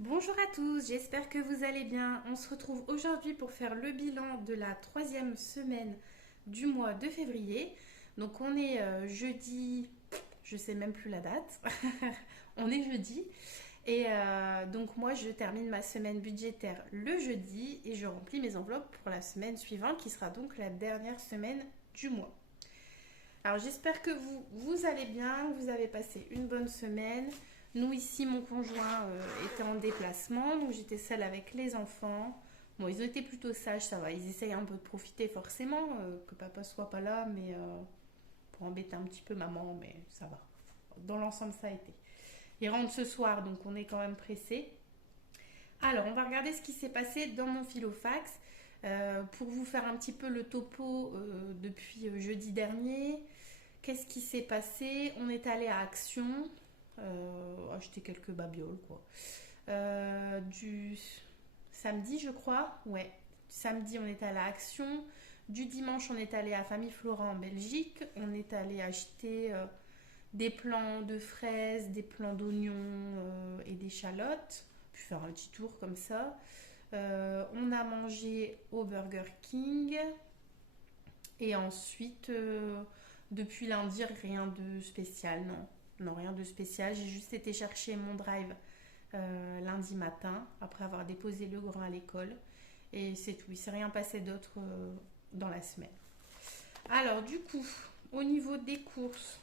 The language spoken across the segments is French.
Bonjour à tous, j'espère que vous allez bien. On se retrouve aujourd'hui pour faire le bilan de la troisième semaine du mois de février. Donc on est jeudi, je sais même plus la date. On est jeudi. Et donc moi je termine ma semaine budgétaire le jeudi et je remplis mes enveloppes pour la semaine suivante qui sera donc la dernière semaine du mois. Alors j'espère que vous allez bien, que vous avez passé une bonne semaine. Nous ici, mon conjoint était en déplacement, donc j'étais seule avec les enfants. Bon, ils ont été plutôt sages, ça va. Ils essayent un peu de profiter forcément, que papa soit pas là, mais pour embêter un petit peu maman, mais ça va. Dans l'ensemble, ça a été. Ils rentrent ce soir, donc on est quand même pressés. Alors, on va regarder ce qui s'est passé dans mon filofax. Pour vous faire un petit peu le topo depuis jeudi dernier. Qu'est-ce qui s'est passé? On est allé à Action, acheter quelques babioles, quoi. Du samedi, je crois. Ouais. Samedi, on est allé à Action. Du dimanche, on est allé à Famille Flora en Belgique. On est allé acheter des plants de fraises, des plants d'oignons et d'échalotes. Puis faire un petit tour comme ça. On a mangé au Burger King. Et ensuite, depuis lundi, rien de spécial, non. Non, rien de spécial. J'ai juste été chercher mon drive lundi matin, après avoir déposé le grand à l'école. Et c'est tout. Il ne s'est rien passé d'autre dans la semaine. Alors, du coup, au niveau des courses,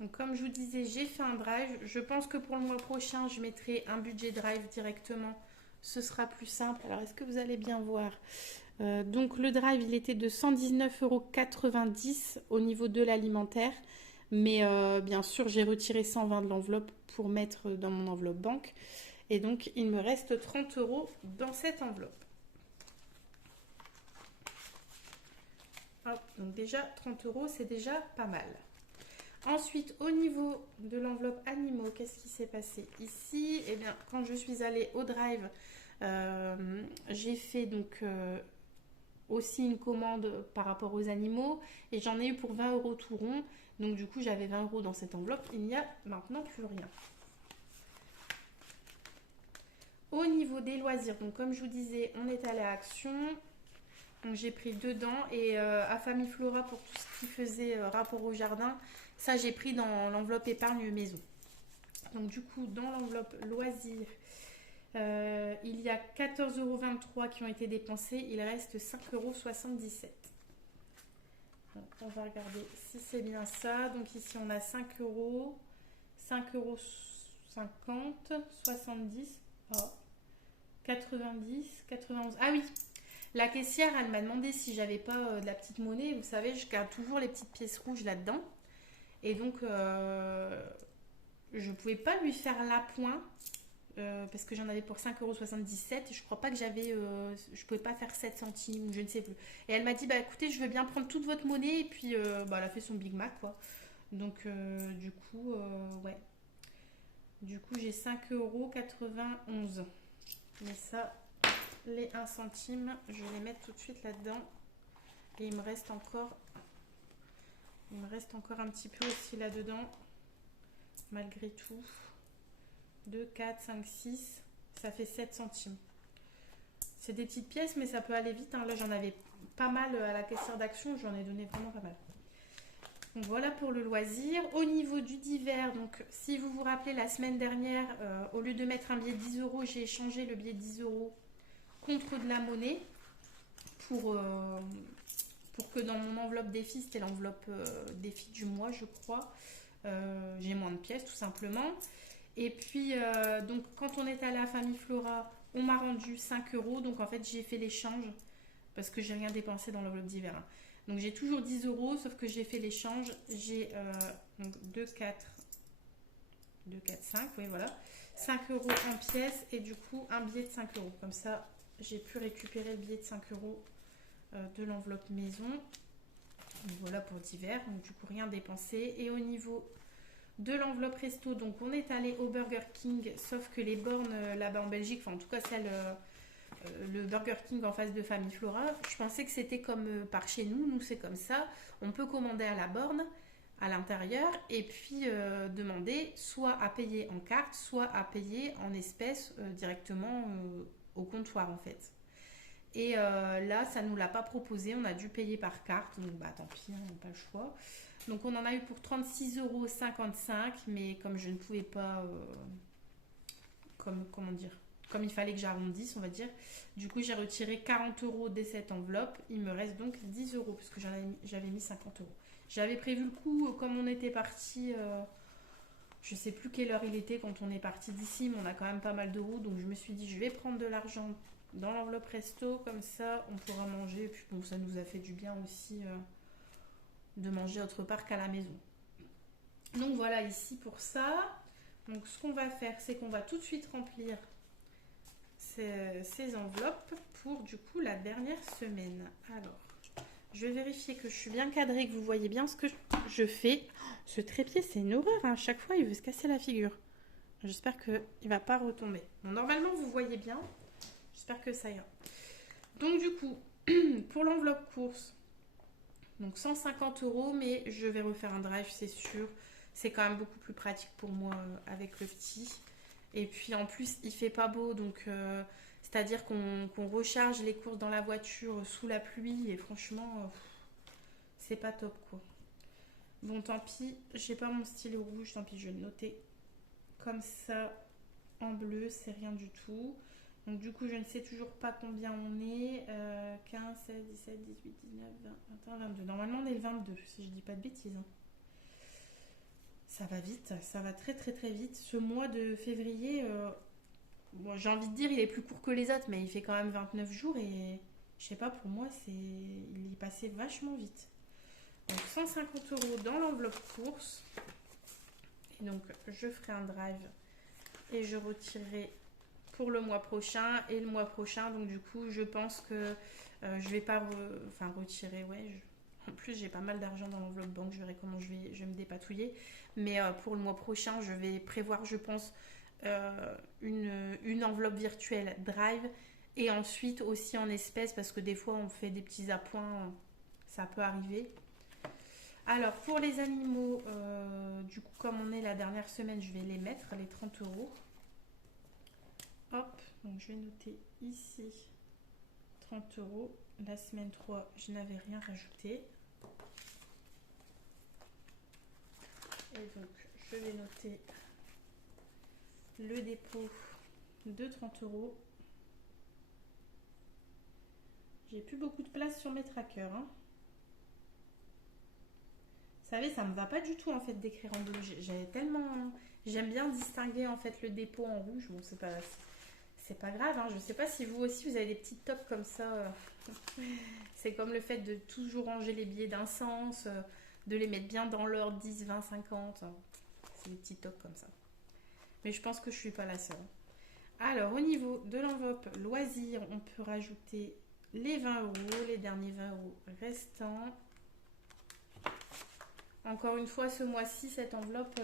donc comme je vous disais, j'ai fait un drive. Je pense que pour le mois prochain, je mettrai un budget drive directement. Ce sera plus simple. Alors, est-ce que vous allez bien voir? Donc le drive, il était de 119,90 € au niveau de l'alimentaire. Mais bien sûr, j'ai retiré 120 de l'enveloppe pour mettre dans mon enveloppe banque. Et donc, il me reste 30 € dans cette enveloppe. Hop, donc déjà, 30 €, c'est déjà pas mal. Ensuite, au niveau de l'enveloppe animaux, qu'est-ce qui s'est passé ici? Eh bien, quand je suis allée au drive, j'ai fait donc aussi une commande par rapport aux animaux et j'en ai eu pour 20 € tout rond. Donc du coup, j'avais 20 € dans cette enveloppe. Il n'y a maintenant plus rien. Au niveau des loisirs, donc comme je vous disais, on est allé à Action. Donc j'ai pris dedans et à Famille Flora pour tout ce qui faisait rapport au jardin. Ça, j'ai pris dans l'enveloppe épargne maison. Donc du coup, dans l'enveloppe loisirs, il y a 14,23 € qui ont été dépensés. Il reste 5,77 €. Donc, on va regarder si c'est bien ça. Donc ici, on a 5 €, 5,50 €, 70, oh, 90, 91. Ah oui, la caissière, elle m'a demandé si j'avais pas de la petite monnaie. Vous savez, je garde toujours les petites pièces rouges là-dedans. Et donc, je pouvais pas lui faire l'appoint parce que j'en avais pour 5,77 € et je crois pas que je pouvais pas faire 7 centimes, je ne sais plus. Et elle m'a dit, bah écoutez, je veux bien prendre toute votre monnaie et puis bah, elle a fait son Big Mac quoi. Donc du coup, ouais. Du coup, j'ai 5,91 €. Mais ça, les 1 centime, je vais les mettre tout de suite là-dedans. Et il me reste encore un petit peu aussi là-dedans, malgré tout. 2, 4, 5, 6, ça fait 7 centimes. C'est des petites pièces, mais ça peut aller vite, hein. Là, j'en avais pas mal à la caissière d'Action, j'en ai donné vraiment pas mal. Donc voilà pour le loisir. Au niveau du divers, donc si vous vous rappelez, la semaine dernière, au lieu de mettre un billet de 10 €, j'ai échangé le billet de 10 € contre de la monnaie pour, euh, pour que dans mon enveloppe défi, c'était l'enveloppe défi du mois, je crois, j'ai moins de pièces tout simplement. Et puis, donc, quand on est allé à Famille Flora, on m'a rendu 5 €. Donc, en fait, j'ai fait l'échange parce que j'ai rien dépensé dans l'enveloppe d'hiver, hein. Donc, j'ai toujours 10 €, sauf que j'ai fait l'échange. J'ai donc 2, 4, 2, 4, 5, oui, voilà. 5 € en pièces et du coup, un billet de 5 €. Comme ça, j'ai pu récupérer le billet de 5 € de l'enveloppe maison. Donc, voilà pour d'hiver. Donc, du coup, rien dépensé. Et au niveau de l'enveloppe resto, donc on est allé au Burger King, sauf que les bornes là-bas en Belgique, enfin en tout cas celle, le Burger King en face de Famille Flora, je pensais que c'était comme par chez nous, c'est comme ça, on peut commander à la borne. à l'intérieur et puis demander soit à payer en carte, soit à payer en espèces directement au comptoir en fait. Et là, ça ne nous l'a pas proposé, on a dû payer par carte, donc bah tant pis, on n'a pas le choix. Donc on en a eu pour 36,55 €, mais comme je ne pouvais pas, comment dire, comme il fallait que j'arrondisse, on va dire, du coup j'ai retiré 40 € de cette enveloppe, il me reste donc 10 € parce que j'avais mis 50 €. J'avais prévu le coup, comme on était parti, je sais plus quelle heure il était quand on est parti d'ici, mais on a quand même pas mal de routes, donc je me suis dit je vais prendre de l'argent dans l'enveloppe resto, comme ça on pourra manger, et puis bon ça nous a fait du bien aussi de manger autre part qu'à la maison. Donc voilà ici pour ça. Donc ce qu'on va faire, c'est qu'on va tout de suite remplir ces enveloppes pour du coup la dernière semaine. Alors, je vais vérifier que je suis bien cadrée, que vous voyez bien ce que je fais. Ce trépied, c'est une horreur, hein. À chaque fois, il veut se casser la figure. J'espère qu'il ne va pas retomber. Bon, normalement, vous voyez bien. J'espère que ça ira. Donc du coup, pour l'enveloppe course, donc 150 €, mais je vais refaire un drive, c'est sûr. C'est quand même beaucoup plus pratique pour moi avec le petit. Et puis en plus, il fait pas beau, donc c'est-à-dire qu'on recharge les courses dans la voiture sous la pluie et franchement, c'est pas top quoi. Bon, tant pis, j'ai pas mon stylo rouge, tant pis, je vais le noter comme ça en bleu, c'est rien du tout. Donc du coup, je ne sais toujours pas combien on est. 15, 16, 17, 18, 19, 20, 21, 22. Normalement, on est le 22, si je dis pas de bêtises, hein. Ça va vite, ça va très très très vite. Ce mois de février, bon, j'ai envie de dire il est plus court que les autres, mais il fait quand même 29 jours et je sais pas, pour moi, il est passé vachement vite. Donc 150 € dans l'enveloppe course. Et donc je ferai un drive et je retirerai pour le mois prochain. Et le mois prochain, donc du coup, je pense que je vais pas retirer, ouais. En plus, j'ai pas mal d'argent dans l'enveloppe banque, je verrai comment je vais me dépatouiller. Mais pour le mois prochain, je vais prévoir, je pense, une enveloppe virtuelle Drive et ensuite aussi en espèces parce que des fois on fait des petits appoints, ça peut arriver. Alors pour les animaux, du coup comme on est la dernière semaine, je vais les mettre, les 30 €. Hop, donc je vais noter ici 30 €. La semaine 3, je n'avais rien rajouté. Et donc je vais noter le dépôt de 30 €. J'ai plus beaucoup de place sur mes trackers, hein. Vous savez, ça me va pas du tout en fait d'écrire en bleu. J'aime bien distinguer en fait le dépôt en rouge. Bon, c'est pas grave, hein. Je sais pas si vous aussi vous avez des petits tops comme ça. C'est comme le fait de toujours ranger les billets d'un sens, de les mettre bien dans l'ordre 10, 20, 50. C'est des petits tops comme ça. Mais je pense que je suis pas la seule. Alors, au niveau de l'enveloppe loisirs, on peut rajouter les 20 €, les derniers 20 € restants. Encore une fois, ce mois-ci, cette enveloppe,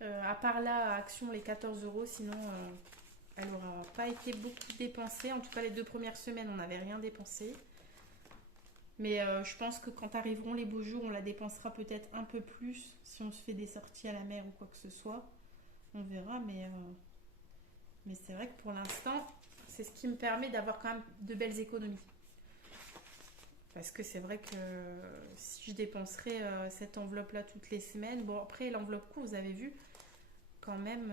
à part là, à Action, les 14 €, sinon, elle n'aura pas été beaucoup dépensée. En tout cas, les 2 premières semaines, on n'avait rien dépensé. Mais je pense que quand arriveront les beaux jours, on la dépensera peut-être un peu plus si on se fait des sorties à la mer ou quoi que ce soit. On verra, mais c'est vrai que pour l'instant, c'est ce qui me permet d'avoir quand même de belles économies. Parce que c'est vrai que si je dépenserais cette enveloppe-là toutes les semaines, bon après l'enveloppe courte, vous avez vu, quand même,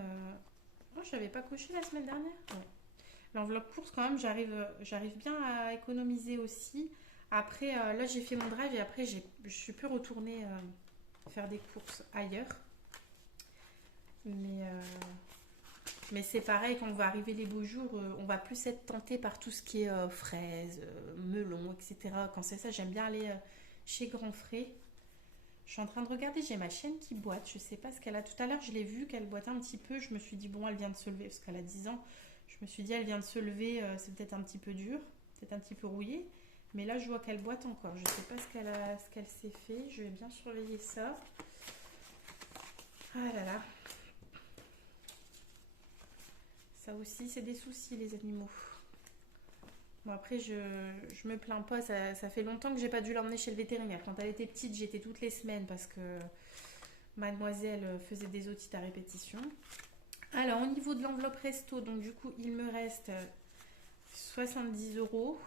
oh, je n'avais pas coché la semaine dernière. Ouais. L'enveloppe course, quand même, j'arrive bien à économiser aussi. Après, là j'ai fait mon drive et après je suis plus retournée faire des courses ailleurs. Mais c'est pareil, quand on va arriver les beaux jours, on va plus être tenté par tout ce qui est fraises, melons, etc. Quand c'est ça, j'aime bien aller chez Grand Frais. Je suis en train de regarder, j'ai ma chienne qui boite. Je sais pas ce qu'elle a. Tout à l'heure, je l'ai vue qu'elle boitait un petit peu. Je me suis dit, bon, elle vient de se lever, parce qu'elle a 10 ans. Je me suis dit, elle vient de se lever, c'est peut-être un petit peu dur, peut-être un petit peu rouillé. Mais là, je vois qu'elle boite encore. Je sais pas ce qu'elle s'est fait. Je vais bien surveiller ça. Ah là là. Ça aussi, c'est des soucis, les animaux. Bon, après, je me plains pas. Ça fait longtemps que j'ai pas dû l'emmener chez le vétérinaire. Quand elle était petite, j'étais toutes les semaines parce que mademoiselle faisait des otites à répétition. Alors, au niveau de l'enveloppe resto, donc du coup, il me reste 70 €.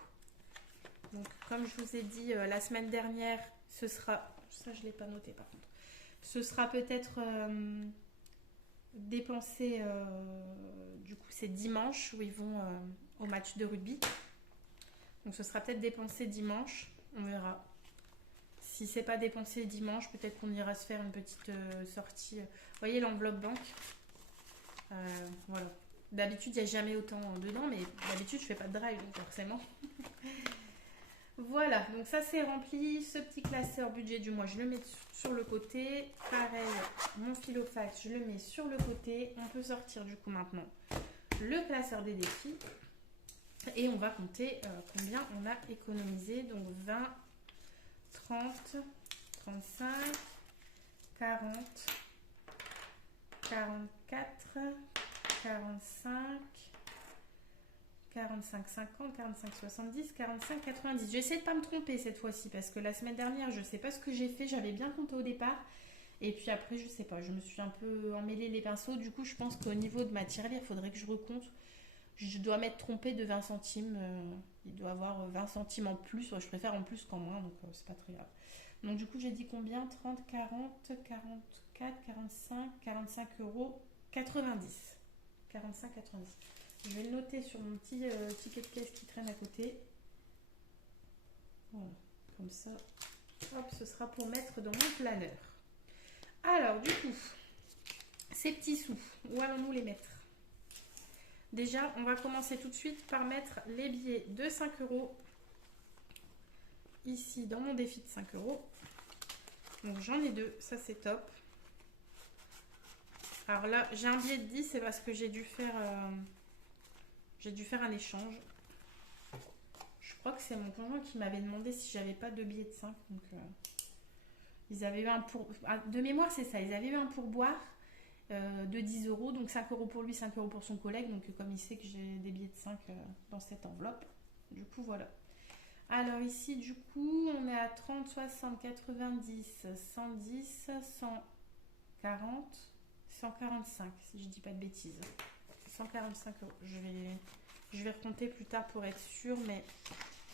Donc, comme je vous ai dit la semaine dernière, ce sera. Ça, je ne l'ai pas noté par contre. Ce sera peut-être dépensé. Du coup, c'est dimanche où ils vont au match de rugby. Donc, ce sera peut-être dépensé dimanche. On verra. Si c'est pas dépensé dimanche, peut-être qu'on ira se faire une petite sortie. Vous voyez l'enveloppe banque. Voilà. D'habitude, il n'y a jamais autant dedans, mais d'habitude, je fais pas de drive, donc forcément. Voilà, donc ça c'est rempli. Ce petit classeur budget du mois, je le mets sur le côté. Pareil, mon filofax, je le mets sur le côté. On peut sortir du coup maintenant le classeur des défis. Et on va compter combien on a économisé. Donc 20, 30, 35, 40, 44, 45, 45, 50, 45, 70, 45, 90. J'essaie de pas me tromper cette fois-ci parce que la semaine dernière, je sais pas ce que j'ai fait. J'avais bien compté au départ. Et puis après, je sais pas, je me suis un peu emmêlé les pinceaux. Du coup, je pense qu'au niveau de ma tirelire, il faudrait que je recompte. Je dois m'être trompée de 20 centimes. Il doit avoir 20 centimes en plus. Ouais, je préfère en plus qu'en moins, donc c'est pas très grave. Donc du coup, j'ai dit combien? 30, 40, 44, 45, 45 euros, 90. 45, 90. Je vais le noter sur mon petit ticket de caisse qui traîne à côté. Voilà, comme ça, hop, ce sera pour mettre dans mon planeur. Alors, du coup, ces petits sous, où allons-nous les mettre? Déjà, on va commencer tout de suite par mettre les billets de 5 € ici dans mon défi de 5 €. Donc j'en ai deux, ça c'est top. Alors là, j'ai un billet de 10, c'est parce que j'ai dû faire un échange. Je crois que c'est mon conjoint qui m'avait demandé si j'avais pas deux billets de 5. Donc ils avaient eu un de mémoire, c'est ça, ils avaient eu un pourboire de 10 €, donc 5 € pour lui, 5 € pour son collègue. Donc comme il sait que j'ai des billets de 5 dans cette enveloppe, du coup voilà. Alors ici du coup on est à 30, 60, 90, 110, 140, 145 si je dis pas de bêtises. 145 €. Je vais recompter plus tard pour être sûre, mais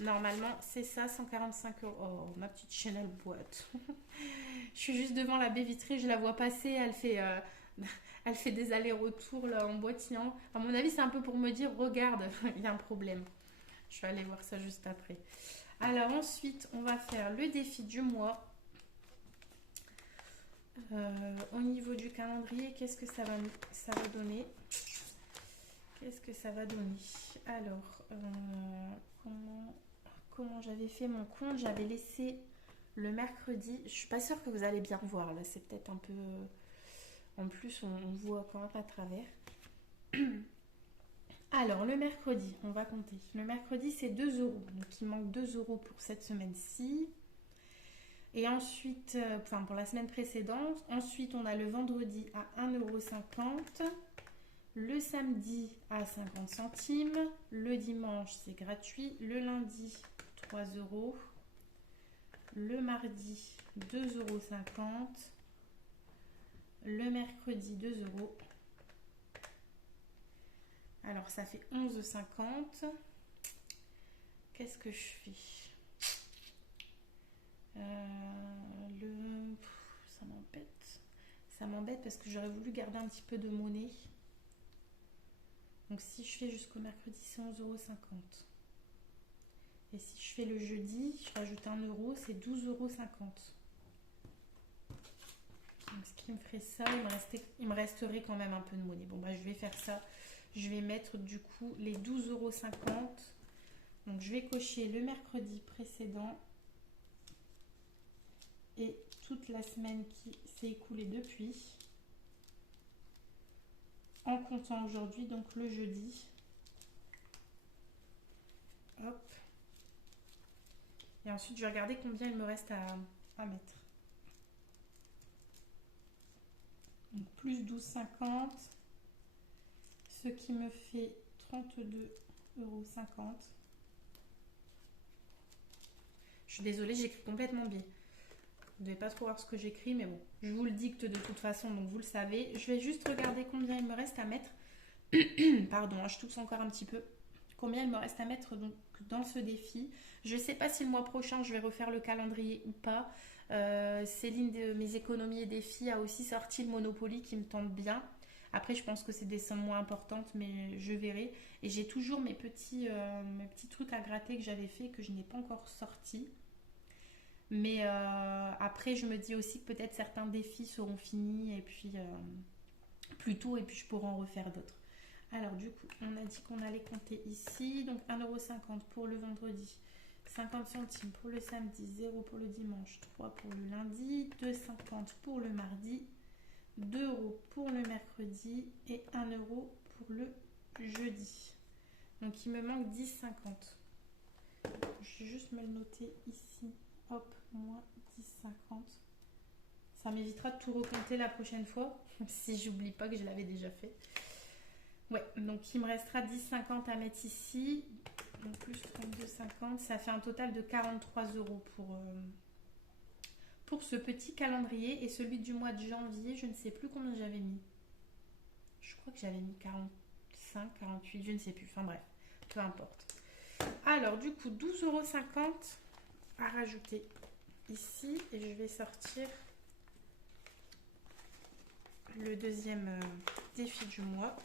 normalement c'est ça, 145 €. Oh, ma petite Chanel boîte. Je suis juste devant la baie vitrée, je la vois passer, elle fait des allers-retours là en boitillant. À mon avis, c'est un peu pour me dire, regarde, il y a un problème. Je vais aller voir ça juste après. Alors ensuite, on va faire le défi du mois. Au niveau du calendrier, qu'est-ce que ça va donner? Qu'est-ce que ça va donner? Alors, comment j'avais fait mon compte? J'avais laissé le mercredi. Je suis pas sûre que vous allez bien voir là. C'est peut-être un peu. En plus, on voit quand même à travers. Alors, le mercredi, on va compter. Le mercredi, c'est 2 €. Donc, il manque 2 € pour cette semaine-ci. Et ensuite, pour la semaine précédente. Ensuite, on a le vendredi à 1,50 €. Le samedi à 50 centimes. Le dimanche, c'est gratuit. Le lundi, 3 €. Le mardi, 2,50 €. Le mercredi, 2 €. Alors, ça fait 11,50 €. Qu'est-ce que je fais? Ça m'embête. Ça m'embête parce que j'aurais voulu garder un petit peu de monnaie. Donc, si je fais jusqu'au mercredi, c'est 11,50 €. Et si je fais le jeudi, je rajoute 1 €, c'est 12,50 €. Donc, ce qui me ferait ça, il me resterait quand même un peu de monnaie. Bon, bah, je vais faire ça. Je vais mettre du coup les 12,50 €. Donc, je vais cocher le mercredi précédent et toute la semaine qui s'est écoulée depuis, en comptant aujourd'hui, donc le jeudi. Hop. Et ensuite, je vais regarder combien il me reste à mettre. Donc, plus 12,50 €, ce qui me fait 32,50 €. suis désolée, j'écris complètement biais. Vous ne devez pas trop voir ce que j'écris, mais bon, je vous le dicte de toute façon, donc vous le savez. Je vais juste regarder combien il me reste à mettre. Pardon, je tousse encore un petit peu. Combien il me reste à mettre donc dans ce défi. Je ne sais pas si le mois prochain, je vais refaire le calendrier ou pas. Céline de mes économies et défis a aussi sorti le Monopoly qui me tente bien. Après, je pense que c'est des sommes moins importantes, mais je verrai. Et j'ai toujours mes petits trucs à gratter que j'avais fait, que je n'ai pas encore sortis. Mais après, je me dis aussi que peut-être certains défis seront finis et puis plus tôt et puis je pourrai en refaire d'autres. Alors du coup, on a dit qu'on allait compter ici. Donc 1,50 € pour le vendredi, 50 centimes pour le samedi, 0 pour le dimanche, 3 pour le lundi, 2,50 pour le mardi, 2 € pour le mercredi et 1 € pour le jeudi. Donc il me manque 10,50. Je vais juste me le noter ici. Hop, moins 10,50. Ça m'évitera de tout recompter la prochaine fois, si j'oublie pas que je l'avais déjà fait. Ouais, donc il me restera 10,50 à mettre ici. Donc plus 32,50, ça fait un total de 43 € pour ce petit calendrier. Et celui du mois de janvier, je ne sais plus combien j'avais mis. Je crois que j'avais mis 45, 48, je ne sais plus. Enfin bref, peu importe. Alors du coup, 12,50 € à rajouter ici. Et je vais sortir le deuxième défi du mois.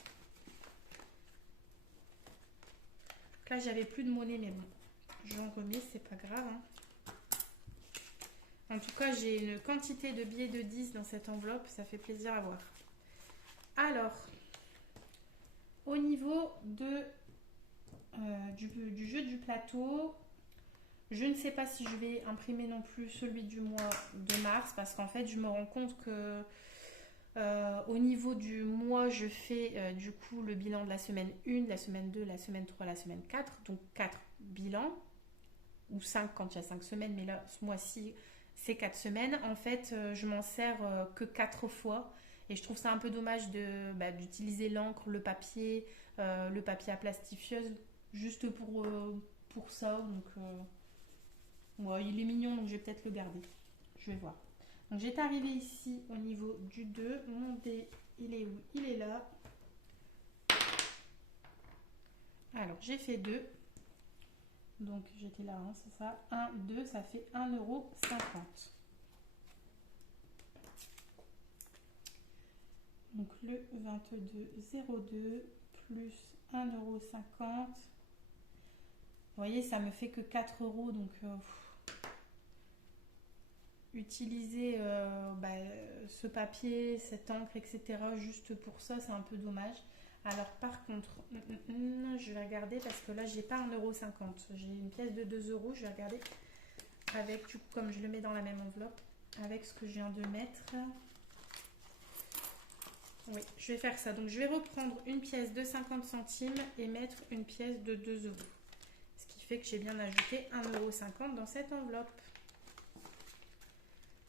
Là, j'avais plus de monnaie, mais bon, j'en remets, c'est pas grave. Hein. En tout cas, j'ai une quantité de billets de 10 dans cette enveloppe, ça fait plaisir à voir. Alors, au niveau du jeu du plateau, je ne sais pas si je vais imprimer non plus celui du mois de mars, parce qu'en fait, je me rends compte que au niveau du mois, je fais du coup le bilan de la semaine 1, la semaine 2, la semaine 3, la semaine 4. Donc 4 bilans, ou 5 quand il y a 5 semaines, mais là, ce mois-ci, c'est 4 semaines. En fait, je m'en sers que 4 fois. Et je trouve ça un peu dommage d'utiliser l'encre, le papier à plastifieuse, juste pour ça. Donc, ouais, il est mignon, donc je vais peut-être le garder. Je vais voir. Donc j'étais arrivée ici au niveau du 2. Mon dé, il est où? Il est là. Alors j'ai fait 2. Donc j'étais là, hein, c'est ça. 1, 2, ça fait 1,50 €. Donc le 22,02 plus 1,50 €. Vous voyez, ça me fait que 4 €. Donc utiliser ce papier, cette encre, etc. juste pour ça, c'est un peu dommage. Alors par contre, je vais regarder parce que là, j'ai pas 1,50 €. J'ai une pièce de 2 €. Je vais regarder avec, du coup, comme je le mets dans la même enveloppe, avec ce que je viens de mettre. Oui, je vais faire ça. Donc je vais reprendre une pièce de 50 centimes et mettre une pièce de 2 €. Ce qui fait que j'ai bien ajouté 1,50 € dans cette enveloppe.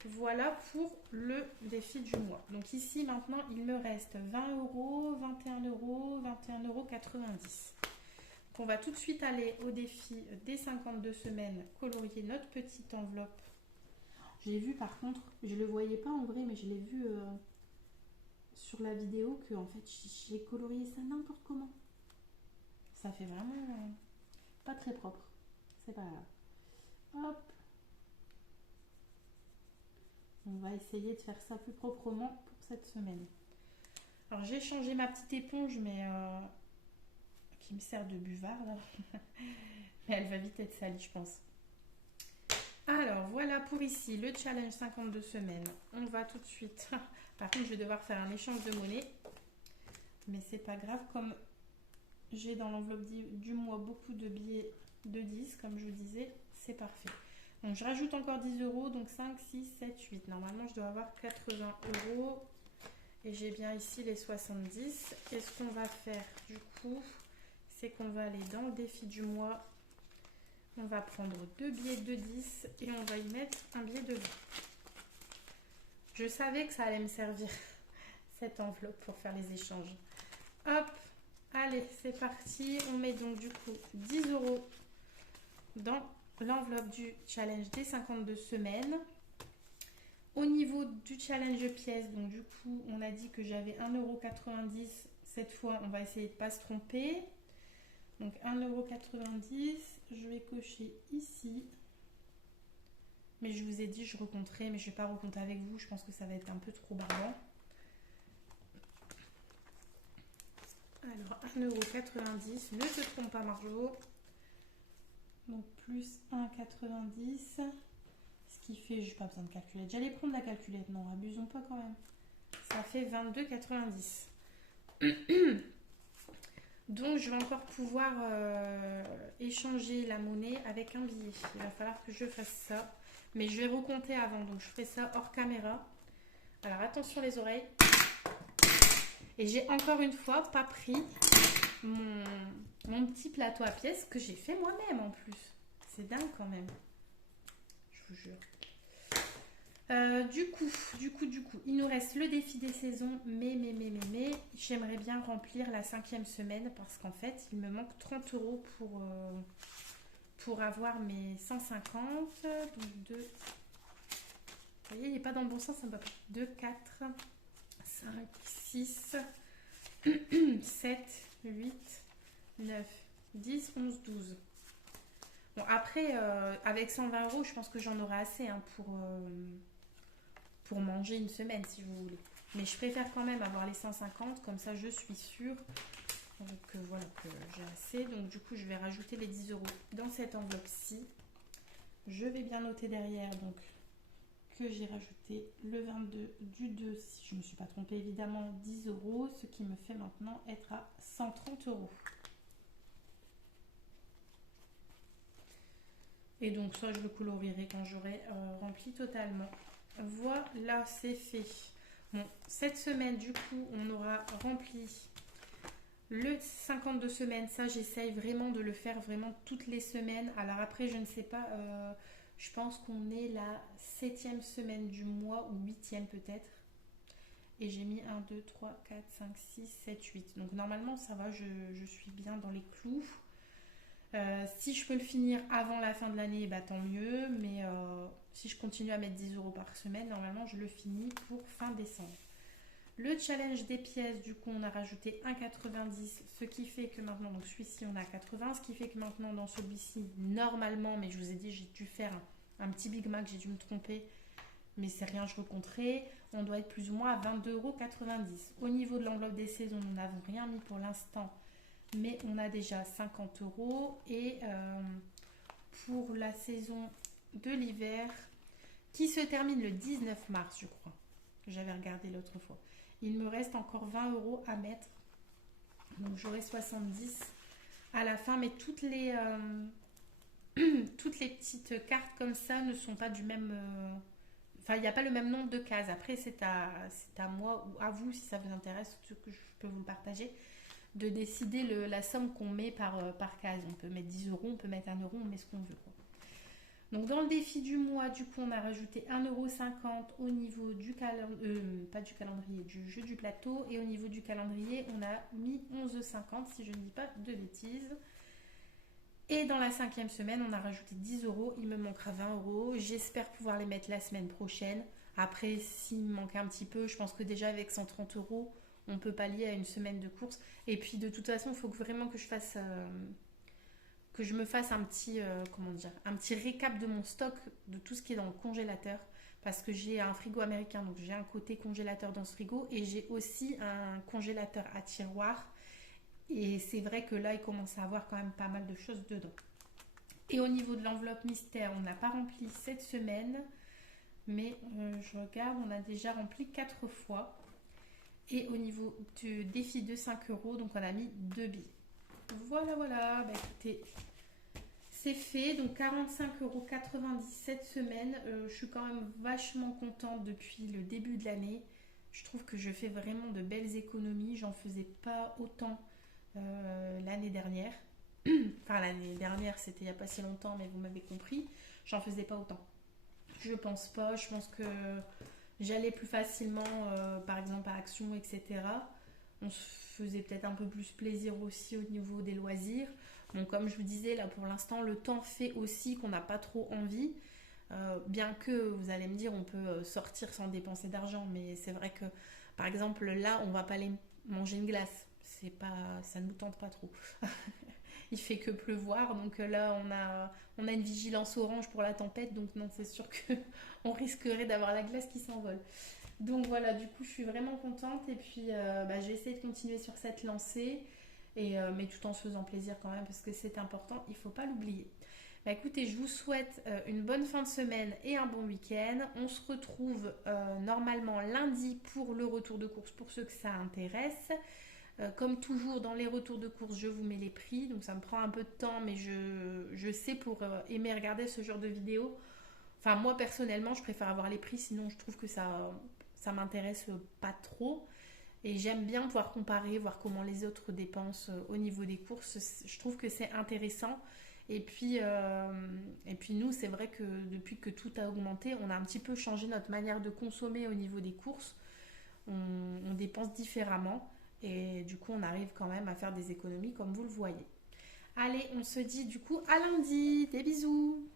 Voilà pour le défi du mois. Donc ici maintenant il me reste 20 €, 21 €, 21,90 €. Donc on va tout de suite aller au défi des 52 semaines, colorier notre petite enveloppe. J'ai vu par contre, je ne le voyais pas en vrai, mais je l'ai vu sur la vidéo que en fait j'ai colorié ça n'importe comment. Ça fait vraiment pas très propre. C'est pas grave. Hop. On va essayer de faire ça plus proprement pour cette semaine. Alors j'ai changé ma petite éponge, mais qui me sert de buvard là. Mais elle va vite être salie, je pense. Alors voilà pour ici le challenge 52 semaines. On va tout de suite. Par contre, je vais devoir faire un échange de monnaie. Mais c'est pas grave, comme j'ai dans l'enveloppe du mois beaucoup de billets de 10, comme je vous disais, c'est parfait. Donc je rajoute encore 10 €, donc 5, 6, 7, 8. Normalement, je dois avoir 80 €. Et j'ai bien ici les 70. Et ce qu'on va faire du coup, c'est qu'on va aller dans le défi du mois. On va prendre 2 billets de 10 et on va y mettre un billet de 20. Je savais que ça allait me servir, cette enveloppe, pour faire les échanges. Hop, allez, c'est parti. On met donc du coup 10 € dans l'enveloppe du challenge des 52 semaines. Au niveau du challenge pièce, donc du coup, on a dit que j'avais 1,90 €. Cette fois, on va essayer de ne pas se tromper. Donc 1,90 €, je vais cocher ici. Mais je vous ai dit, je recompterai, mais je ne vais pas recompter avec vous. Je pense que ça va être un peu trop barbant. Alors 1,90 €, ne te trompe pas Marjo. Donc plus 1,90 €. Ce qui fait, je n'ai pas besoin de calculette. J'allais prendre la calculette, non, abusons pas quand même. Ça fait 22,90 €. Donc je vais encore pouvoir échanger la monnaie avec un billet. Il va falloir que je fasse ça. Mais je vais recompter avant, donc je ferai ça hors caméra. Alors attention les oreilles. Et j'ai encore une fois pas pris mon petit plateau à pièces que j'ai fait moi-même en plus. C'est dingue quand même. Je vous jure. Du coup, il nous reste le défi des saisons, mais j'aimerais bien remplir la 5e semaine parce qu'en fait, il me manque 30 € pour avoir mes 150. Donc 2, vous voyez, il n'est pas dans le bon sens, ça me va pas. 2, 4, 5, 6, 7, 8, 9, 10, 11, 12. Bon, après, avec 120 €, je pense que j'en aurai assez hein, pour manger une semaine si vous voulez. Mais je préfère quand même avoir les 150, comme ça je suis sûre que voilà que j'ai assez. Donc du coup je vais rajouter les 10 € dans cette enveloppe-ci. Je vais bien noter derrière donc que j'ai rajouté le 22 du 2, si je ne me suis pas trompée évidemment, 10 €, ce qui me fait maintenant être à 130 €. Et donc soit je le colorierai quand j'aurai rempli totalement. Voilà, c'est fait. Bon, cette semaine, du coup, on aura rempli le 52 semaines. Ça, j'essaye vraiment de le faire vraiment toutes les semaines. Alors après, je ne sais pas, je pense qu'on est la 7e semaine du mois ou 8e peut-être. Et j'ai mis 1, 2, 3, 4, 5, 6, 7, 8. Donc normalement, ça va, je suis bien dans les clous. Si je peux le finir avant la fin de l'année, bah, tant mieux. Mais si je continue à mettre 10 € par semaine, normalement je le finis pour fin décembre. Le challenge des pièces, du coup on a rajouté 1,90, ce qui fait que maintenant, donc celui-ci on a 80, ce qui fait que maintenant dans celui-ci, normalement, mais je vous ai dit j'ai dû faire un petit Big Mac, j'ai dû me tromper, mais c'est rien, je recompterai, on doit être plus ou moins à 22,90 €. Au niveau de l'enveloppe des saisons, nous n'avons rien mis pour l'instant, mais on a déjà 50 € et pour la saison de l'hiver qui se termine le 19 mars je crois, j'avais regardé l'autre fois, il me reste encore 20 € à mettre, donc j'aurai 70 à la fin, mais toutes les petites cartes comme ça ne sont pas du même enfin il n'y a pas le même nombre de cases. Après c'est à moi ou à vous, si ça vous intéresse, que je peux vous le partager, de décider la somme qu'on met par case. On peut mettre 10 €, on peut mettre 1 €, on met ce qu'on veut quoi. Donc dans le défi du mois, du coup on a rajouté 1,50 € au niveau du pas du calendrier, du jeu du plateau, et au niveau du calendrier on a mis 11,50 € si je ne dis pas de bêtises. Et dans la 5e semaine on a rajouté 10 €, il me manquera 20 €, j'espère pouvoir les mettre la semaine prochaine. Après s'il me manque un petit peu, je pense que déjà avec 130 € on peut pallier à une semaine de course. Et puis de toute façon il faut vraiment que je fasse que je me fasse un petit un petit récap de mon stock, de tout ce qui est dans le congélateur, parce que j'ai un frigo américain, donc j'ai un côté congélateur dans ce frigo et j'ai aussi un congélateur à tiroir, et c'est vrai que là il commence à avoir quand même pas mal de choses dedans. Et au niveau de l'enveloppe mystère, on n'a pas rempli cette semaine, mais je regarde, on a déjà rempli 4 fois. Et au niveau du défi de 5 €, donc on a mis 2 billes. Voilà, bah écoutez, c'est fait. Donc 45,90 € cette semaine. Je suis quand même vachement contente depuis le début de l'année. Je trouve que je fais vraiment de belles économies. J'en faisais pas autant l'année dernière. Enfin l'année dernière, c'était il n'y a pas si longtemps, mais vous m'avez compris. J'en faisais pas autant. Je pense pas. Je pense que j'allais plus facilement, par exemple à Action, etc. On se faisait peut-être un peu plus plaisir aussi au niveau des loisirs. Donc comme je vous disais, là pour l'instant, le temps fait aussi qu'on n'a pas trop envie. Bien que vous allez me dire, on peut sortir sans dépenser d'argent, mais c'est vrai que par exemple là, on va pas aller manger une glace. C'est pas, ça ne nous tente pas trop. Il fait que pleuvoir, donc là on a une vigilance orange pour la tempête, donc non, c'est sûr que on risquerait d'avoir la glace qui s'envole. Donc voilà, du coup je suis vraiment contente et puis j'ai essayé de continuer sur cette lancée, mais tout en se faisant plaisir quand même parce que c'est important, il ne faut pas l'oublier. Bah, écoutez, je vous souhaite une bonne fin de semaine et un bon week-end. On se retrouve normalement lundi pour le retour de course pour ceux que ça intéresse. Comme toujours dans les retours de course, je vous mets les prix, donc ça me prend un peu de temps, mais je sais pour aimer regarder ce genre de vidéos. Enfin, moi personnellement, je préfère avoir les prix, sinon je trouve que ça m'intéresse pas trop. Et j'aime bien pouvoir comparer, voir comment les autres dépensent au niveau des courses. Je trouve que c'est intéressant. Et puis nous, c'est vrai que depuis que tout a augmenté, on a un petit peu changé notre manière de consommer au niveau des courses. On dépense différemment. Et du coup, on arrive quand même à faire des économies comme vous le voyez. Allez, on se dit du coup à lundi. Des bisous.